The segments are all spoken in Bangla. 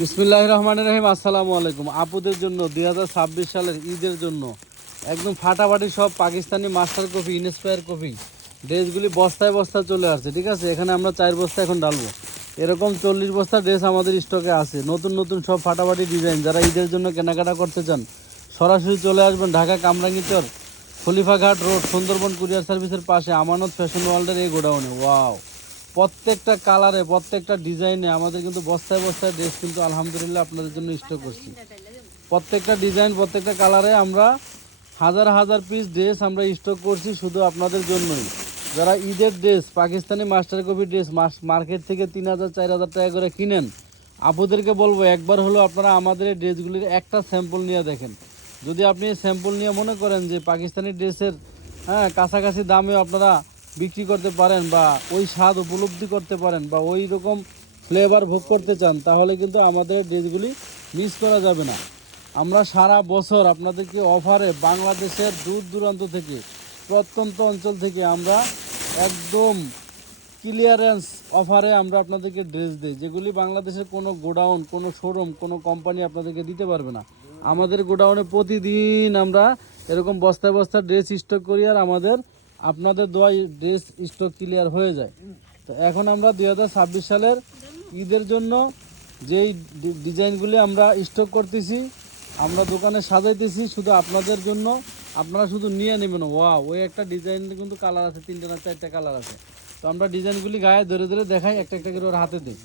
বিসমিল্লাহ রহমান রহিম, আসসালামু আলাইকুম। আপুদের জন্য দুই হাজার ছাব্বিশ সালের ঈদের জন্য একদম ফাটাফাটি সব Pakistani master copy, inspire copy. ড্রেসগুলি বস্তায় বস্তায় চলে আসছে, ঠিক আছে? এখানে আমরা চার বস্তা এখন ডালবো এরকম চল্লিশ বস্তা ড্রেস আমাদের স্টকে আছে। নতুন নতুন সব ফাটাফাটি ডিজাইন। যারা ঈদের জন্য কেনাকাটা করতে চান, সরাসরি চলে আসবেন ঢাকা কামরাঙ্গিচর খলিফাঘাট রোড, সুন্দরবন কুরিয়ার সার্ভিসের পাশে, আমানত ফ্যাশন ওয়ার্ল্ডের এই গোডাউনে। ওয়াও! প্রত্যেকটা কালারে প্রত্যেকটা ডিজাইনে আমাদের কিন্তু বস্তায় বস্তায় ড্রেস কিন্তু আলহামদুলিল্লাহ আপনাদের জন্য স্টক করছি। প্রত্যেকটা ডিজাইন প্রত্যেকটা কালারে আমরা হাজার হাজার পিস ড্রেস আমরা স্টক করছি শুধু আপনাদের জন্যই। যারা ঈদের dress Pakistani master copy dress market থেকে তিন হাজার, চার হাজার টাকা করে কিনেন, আপুদেরকে বলব একবার হলো আপনারা আমাদের এই ড্রেসগুলির একটা স্যাম্পল নিয়ে দেখেন। যদি আপনি স্যাম্পল নিয়ে মনে করেন যে পাকিস্তানি ড্রেসের হ্যাঁ কাছাকাছি দামেও আপনারা বিক্রি করতে পারেন বা ওই স্বাদ উপলব্ধি করতে পারেন বা ওই রকম ফ্লেভার ভোগ করতে চান, তাহলে কিন্তু আমাদের ড্রেসগুলি মিস করা যাবে না। আমরা সারা বছর আপনাদেরকে অফারে বাংলাদেশের দূর দূরান্ত থেকে, প্রত্যন্ত অঞ্চল থেকে আমরা একদম ক্লিয়ারেন্স অফারে আমরা আপনাদেরকে ড্রেস দিই, যেগুলি বাংলাদেশের কোনো গোডাউন, কোনো শোরুম কোনো কোম্পানি আপনাদেরকে দিতে পারবে না। আমাদের গোডাউনে প্রতিদিন আমরা এরকম বস্তায় বস্তা ড্রেস স্টক করি আর আমাদের আপনাদের দোয়াই ড্রেস স্টক ক্লিয়ার হয়ে যায়। তো এখন আমরা দু হাজার ছাব্বিশ সালের ঈদের জন্য যেই ডিজাইনগুলি আমরা স্টক করতেছি আমরা দোকানে সাজাইতেছি শুধু আপনাদের জন্য আপনারা শুধু নিয়ে নেবেন। ওয়া ওই একটা ডিজাইন কিন্তু কালার আছে তিনটা না চারটা কালার আছে। তো আমরা ডিজাইনগুলি গায়ে ধরে ধরে দেখাই একটা একটা করে ওর হাতে দিই।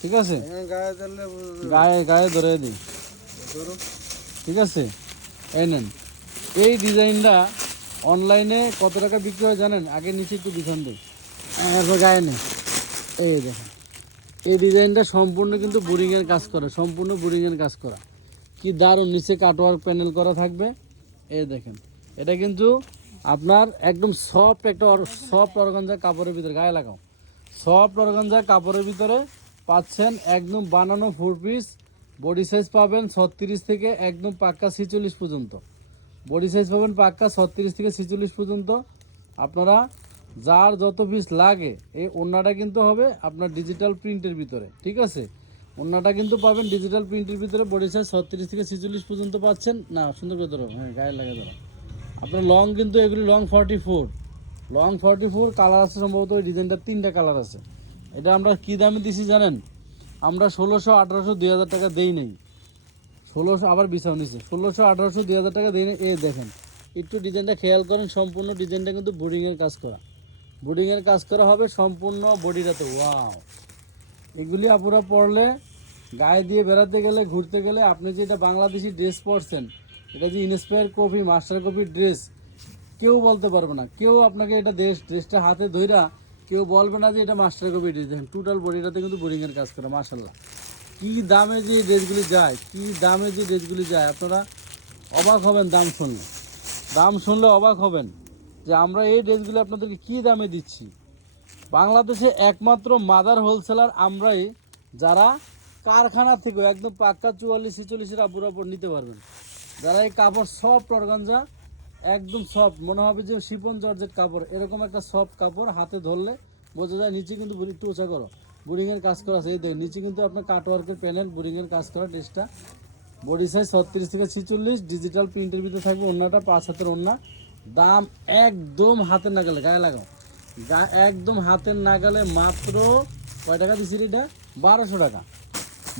ঠিক আছে? গায়ে দিলে গায়ে গায়ে ধরে দিই। ঠিক আছে? এই নেন। এই ডিজাইনটা অনলাইনে কত টাকা বিক্রি হয় জানেন? আগে নিচে একটু বিছান দিই। এরপর গায়ে নেই। এই দেখেন। এই ডিজাইনটা সম্পূর্ণ কিন্তু বোরিংয়ের কাজ করা, সম্পূর্ণ বোরিংয়ের কাজ করা। কি দারুণ, নিচে কাটওয়ার্ক প্যানেল করা থাকবে। এই দেখেন। এটা কিন্তু আপনার একদম সফট একটা সফট অর্গানজা কাপড়ের ভিতরে, গায়ে লাগাও। সফট অর্গানজা কাপড়ের ভিতরে পাচ্ছেন একদম বানানো ফোর পিস বডি সাইজ পাবেন ছত্রিশ থেকে একদম পাক্কা ছিচল্লিশ পর্যন্ত। বডি সাইজ পাবেন পাক্কা ছত্রিশ থেকে ছিচল্লিশ পর্যন্ত। আপনারা যার যত পিস লাগে, এই ওড়নাটা কিন্তু হবে আপনার ডিজিটাল প্রিন্টের ভিতরে, ঠিক আছে? ওড়নাটা কিন্তু পাবেন ডিজিটাল প্রিন্টের ভিতরে বডি সাইজ ছত্রিশ থেকে ছিচল্লিশ পর্যন্ত পাচ্ছেন। না, সুন্দর করে ধরো হ্যাঁ গায়ে লাগে ধরো। আপনার লং কিন্তু এগুলি long forty four long forty four colour আছে সম্ভবত, ওই ডিজাইনটার তিনটা কালার আছে। এটা আমরা কী দামে দিছি জানেন? আমরা ষোলোশো আঠারোশো দুই হাজার টাকা দেই নেই। ষোলোশো আবার বিছাও নিচ্ছে ষোলোশো, আঠারোশো, দুই হাজার টাকা নেই এই দেখেন, একটু ডিজাইনটা খেয়াল করেন, সম্পূর্ণ ডিজাইনটা কিন্তু বোর্ডিংয়ের কাজ করা। বোর্ডিংয়ের কাজ করা হবে সম্পূর্ণ বডিটাতে ওয়াও। এগুলি আপুরা পড়লে গায়ে দিয়ে বেড়াতে গেলে, ঘুরতে গেলে আপনি যে এটা বাংলাদেশি ড্রেস পরছেন, এটা যে inspire copy, master copy dress, কেউ বলতে পারবে না। কেউ আপনাকে এটা ড্রেস ড্রেসটা হাতে ধইরা কেউ বলবে না যে এটা মাস্টার কপি ড্রেস। দেখেন টোটাল বডিটাতে কিন্তু বোরিংয়ের কাজ করা মার্শাল্লাহ কী দামে যে ড্রেসগুলি যায়, কী দামে যে ড্রেসগুলি যায়, আপনারা অবাক হবেন দাম শুনলে। দাম শুনলে অবাক হবেন যে আমরা এই ড্রেসগুলি আপনাদেরকে কী দামে দিচ্ছি। বাংলাদেশে একমাত্র মাদার হোলসেলার আমরাই যারা কারখানা থেকে একদম পাক্কা চুয়াল্লিশ, ছিচল্লিশের আপুর আপর নিতে পারবেন। যারা এই কাপড় সফট অর্গানজা একদম সফট মনে হবে যে শিপন জর্জেট কাপড়, এরকম একটা সফট কাপড় হাতে ধরলে বোঝা যায় নিচে কিন্তু একটু উঁচা করো। বোরিংয়ের কাজ করা আছে। এই দেখেন নিচে কিন্তু আপনার কাটওয়ার্কের প্যানেল বোরিংয়ের কাজ করা ড্রেসটা। বডি সাইজ ছত্রিশ থেকে ছিচল্লিশ ডিজিটাল প্রিন্টের ভিতরে থাকবে ওন্নাটা পাঁচ হাতের ওন্না দাম একদম হাতের নাগালে গায়ে লাগাও। গা একদম হাতের নাগালে মাত্র কয় টাকা দিছি এটা? বারোশো টাকা।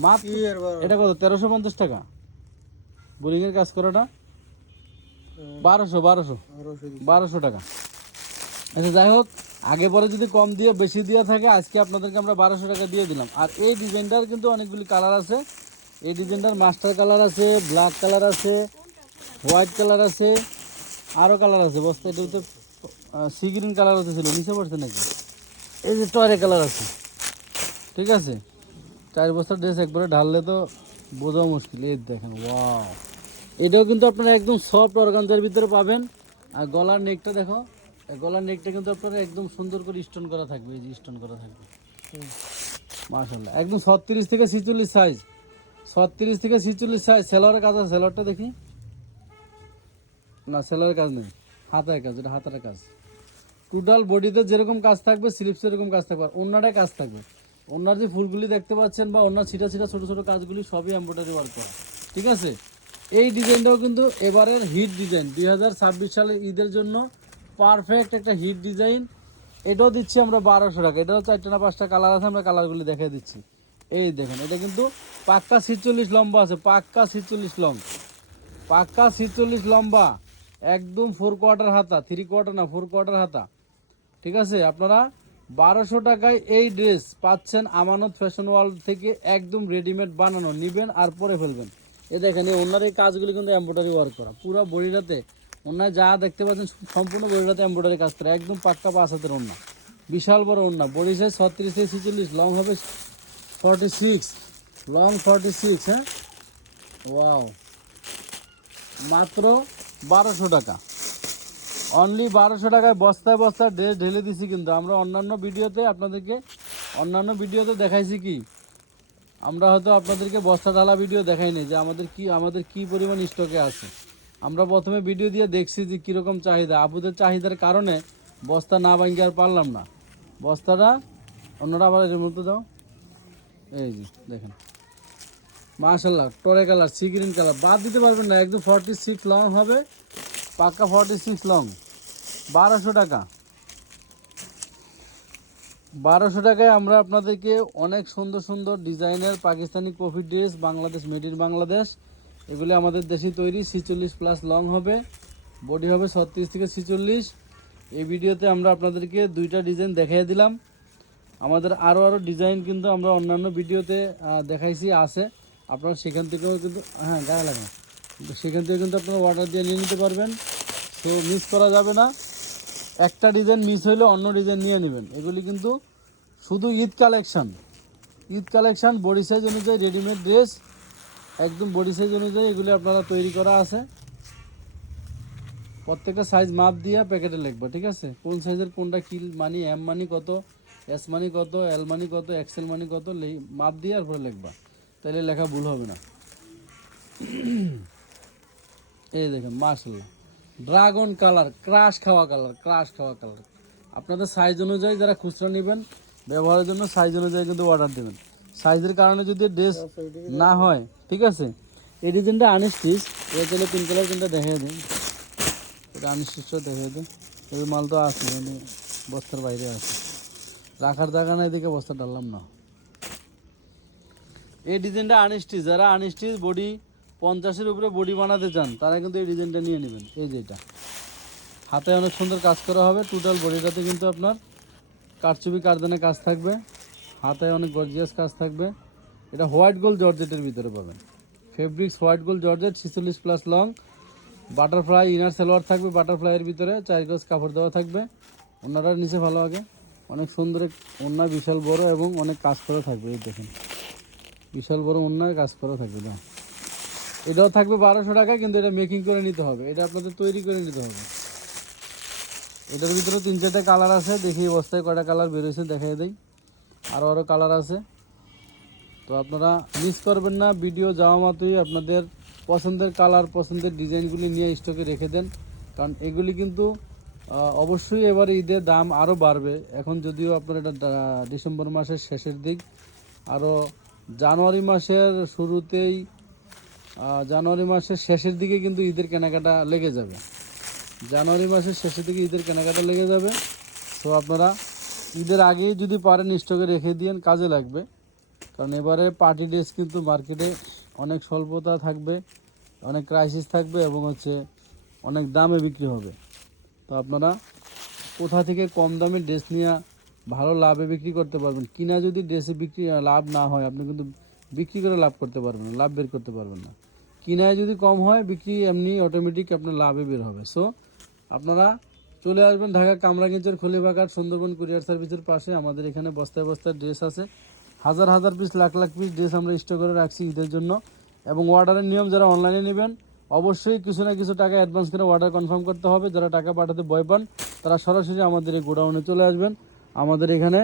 মাত্র এটা কত? তেরোশো পঞ্চাশ টাকা। বোরিংয়ের কাজ করাটা? বারোশো বারোশো। বারোশো টাকা। আচ্ছা যাই হোক আগে পরে যদি কম দিয়ে বেশি দেওয়া থাকে, আজকে আপনাদেরকে আমরা বারোশো টাকা দিয়ে দিলাম। আর এই ডিজাইনটার কিন্তু অনেকগুলি কালার আছে। এই ডিজাইনটার মাস্টার কালার আছে, ব্ল্যাক কালার আছে, হোয়াইট কালার আছে আরও কালার আছে। বস্তা এটা হচ্ছে সি গ্রিন কালার হতে ছিল, নিচে পড়ছে নাকি? এই যে টয়রে কালার আছে। ঠিক আছে? চার বছর ড্রেস একবারে ঢাললে তো বোঝাও মুশকিল। এই দেখেন, ওয়াও। এটাও কিন্তু আপনারা একদম সফট অর্গানজার ভিতরে পাবেন। আর গলার নেকটা দেখো গলার নেকটা কিন্তু আপনারা একদম সুন্দর করে স্টোন করা থাকবে, এই যে স্টোন করা থাকবে। মাশাল্লাহ একদম ছত্রিশ থেকে ছিচল্লিশ সাইজ ছত্রিশ থেকে ছিচল্লিশ সাইজ সেলোয়ারের কাজ আছে সেলোয়ারটা দেখি। না সেলোয়ারের কাজ নেই, হাতায় কাজ, এটা হাতার কাজ। টোটাল বডিতে যেরকম কাজ থাকবে স্লিপস এরকম কাজ থাকবে, আর কাজ থাকবে। ওনার যে ফুলগুলি দেখতে পাচ্ছেন বা ওনার ছিটা ছিটা ছোট ছোট কাজগুলি সবই এমব্রয়ডারি ওয়ার্ক করা। ঠিক আছে? এই ডিজাইনটাও কিন্তু এবারের হিট ডিজাইন দুই সালের ঈদের জন্য পারফেক্ট একটা হিট ডিজাইন এটাও দিচ্ছি আমরা বারোশো টাকা। এটাও চারটে না পাঁচটা কালার আছে, আমরা কালারগুলি দেখিয়ে দিচ্ছি। এই দেখেন, এটা কিন্তু পাক্কা ছিচল্লিশ লম্বা আছে, পাক্কা ছিচল্লিশ লং। পাক্কা ছিচল্লিশ লম্বা, একদম ফোর কোয়ার্টার হাতা থ্রি কোয়ার্টার না ফোর কোয়ার্টার হাতা। ঠিক আছে, আপনারা বারোশো টাকায় এই ড্রেস পাচ্ছেন আমানত ফ্যাশন ওয়ার্ল্ড থেকে একদম রেডিমেড বানানো। নিবেন আর পরে ফেলবেন। এ দেখেন, এই ওনার এই কাজগুলি কিন্তু এমব্রয়ডারি ওয়ার্ক করা। পুরো বডিটাতে ওনার যা দেখতে পাচ্ছেন, সম্পূর্ণ বডিটাতে এমব্রয়ডারি কাজ করা, একদম পাক্কা পাঁচ হাতের ওনা বিশাল বড় ওনা বডি সাইজ ছত্রিশ থেকে ছিচল্লিশ লং হবে forty six long forty six হ্যাঁ? ওয়াও মাত্র বারোশো টাকা। অনলি বারোশো টাকায় বস্তায় বস্তায় ড্রেস ঢেলে দিছি কিন্তু, আমরা অন্যান্য ভিডিওতে আপনাদেরকে, অন্যান্য ভিডিওতে দেখাইছি কি? আমরা হয়তো আপনাদেরকে বস্তা ঢালা ভিডিও দেখাইনি যে আমাদের কি আমাদের কি পরিমাণ স্টকে আছে। আমরা প্রথমে ভিডিও দিয়ে দেখছি যে কীরকম চাহিদা। আপুদের চাহিদার কারণে বস্তা না ভাঙ্গি আর পারলাম না। বস্তাটা, অন্যরা আবার এর মধ্যে দাও। এই যে, দেখেন। মাশাল্লাহ টরে কালার সি গ্রিন কালার। বাদ দিতে পারবেন না, একদম ফর্টি সিক্স লং হবে। পাক্কা ফর্টি সিক্স লং বারোশো টাকা। বারোশো টাকায় আমরা আপনাদেরকে অনেক সুন্দর সুন্দর ডিজাইনের Pakistani copy dress Bangladesh made in Bangladesh এগুলি আমাদের দেশি তৈরি, ছিচল্লিশ প্লাস লং হবে বডি হবে ছত্রিশ থেকে ছিচল্লিশ। এই ভিডিওতে আমরা আপনাদেরকে দুইটা ডিজাইন দেখিয়ে দিলাম। আমাদের আরও আরও ডিজাইন কিন্তু আমরা অন্যান্য ভিডিওতে দেখাইছি, আছে। আপনারা সেখান থেকেও কিন্তু হ্যাঁ গায়ে লাগান সেখান থেকে কিন্তু আপনারা অর্ডার দিয়ে নিয়ে নিতে পারবেন। তো মিস করা যাবে না। একটা ডিজাইন মিস হইলে অন্য ডিজাইন নিয়ে নেবেন। এগুলি কিন্তু শুধু Eid collection Eid collection body size অনুযায়ী রেডিমেড ড্রেস একদম বডি সাইজ অনুযায়ী এগুলি আপনারা তৈরি করা আছে। প্রত্যেকটা সাইজ মাপ দিয়ে প্যাকেটে লিখবা, ঠিক আছে? কোন সাইজের কোনটা কি মানি এম মানি কত এস মানি কত এল মানি কত এক্সেল মানি কত মাপ দিয়ে আর লিখবা। তাহলে লেখা ভুল হবে না। এই দেখেন মার্শাল্লাহ ড্রাগন কালার ক্রাশ খাওয়া কালার ক্রাশ খাওয়া কালার আপনাদের সাইজ অনুযায়ী যারা খুচরা নেবেন, ব্যবহারের জন্য সাইজ অনুযায়ী কিন্তু অর্ডার দেবেন। সাইজের কারণে যদি ড্রেস না হয় ঠিক আছে? এই ডিজাইনটা আনস্টিচ এটা চলে তিন কালার কিন্তু দেখিয়ে দিন। এটা আনস্টিচটা দেখিয়ে দিন। এই মাল তো আছে বস্তার বাইরে আছে। রাখার জায়গা না এদিকে বস্তা ডাললাম না। এই ডিজাইনটা আনস্টিচ যারা আনস্টিচ বডি পঞ্চাশের উপরে বডি বানাতে চান তারা কিন্তু এই ডিজাইনটা নিয়ে নেবেন। এই যে এটা। হাতে অনেক সুন্দর কাজ করা হবে টোটাল বডিটাতে কিন্তু আপনার কারচুপি কারদানে কাজ থাকবে। হাতে অনেক গর্জিয়াস কাজ থাকবে। এটা হোয়াইট গোল্ড জর্জেটের ভিতরে পাবেন। ফেব্রিক্স হোয়াইট গোল্ড জর্জেট, ছিচল্লিশ plus long. Butterfly, inner salwar থাকবে বাটারফ্লাইয়ের ভিতরে। চার গজ কাপড় দেওয়া থাকবে। ওনারা নিচে ভালো আগে। অনেক সুন্দর এক ওনা বিশাল বড় এবং অনেক কাজ করা থাকবে, এই দেখেন। বিশাল বড় ওনার কাজ করা থাকবে, দাও। এটাও থাকবে বারোশো টাকা, কিন্তু এটা মেকিং করে নিতে হবে। এটা আপনাদের তৈরি করে নিতে হবে। এটার ভিতরে তিন চারটে কালার আছে। দেখি বস্তায় কয়টা কালার বেরোয়েছে, দেখাই দেই। আরও আরও কালার আছে। তো আপনারা মিস করবেন না ভিডিও যাওয়া মাত্রই আপনাদের পছন্দের কালার পছন্দের ডিজাইনগুলি নিয়ে স্টকে রেখে দেন। কারণ এগুলি কিন্তু অবশ্যই এবারে ঈদের দাম আরও বাড়বে। এখন যদিও আপনার এটা ডিসেম্বর মাসের শেষের দিক আরও জানুয়ারি মাসের শুরুতেই জানুয়ারি মাসের শেষের দিকে কিন্তু ঈদের কেনাকাটা লেগে যাবে। জানুয়ারি মাসের শেষের দিকে ঈদের কেনাকাটা লেগে যাবে। তো আপনারা ঈদের আগেই যদি পারেন স্টকে রেখে দিন কাজে লাগবে। কারণ এবারে পার্টি ড্রেস কিন্তু মার্কেটে অনেক স্বল্পতা থাকবে, অনেক ক্রাইসিস থাকবে এবং হচ্ছে অনেক দামে বিক্রি হবে। তো আপনারা কোথা থেকে কম দামে ড্রেস নিয়ে ভালো লাভে বিক্রি করতে পারবেন? কিনা যদি ড্রেসে বিক্রি লাভ না হয়, আপনি কিন্তু বিক্রি করে লাভ করতে পারবেন না, লাভ বের করতে পারবেন না। কিনায় যদি কম হয়, বিক্রি এমনি অটোমেটিক আপনার লাভে বের হবে। সো আপনারা চলে আসবেন ঢাকা কামরাগঞ্জের খলিবাঘাট সুন্দরবন কুরিয়ার সার্ভিসের পাশে। আমাদের এখানে বস্তায় বস্তায় ড্রেস আছে। হাজার হাজার piece lakh lakh piece dress আমরা স্টক করে রাখছি ঈদের জন্য। এবং অর্ডারের নিয়ম যারা অনলাইনে নেবেন, অবশ্যই কিছু না কিছু টাকা অ্যাডভান্স করে অর্ডার কনফার্ম করতে হবে। যারা টাকা পাঠাতে ভয় পান, তারা সরাসরি আমাদের এই গোডাউনে চলে আসবেন। আমাদের এখানে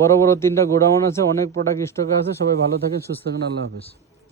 বড় বড় তিনটা গোডাউন আছে, অনেক প্রোডাক্ট স্টকে আছে। সবাই ভালো থাকেন, সুস্থ থাকেন। আল্লাহ হাফেজ।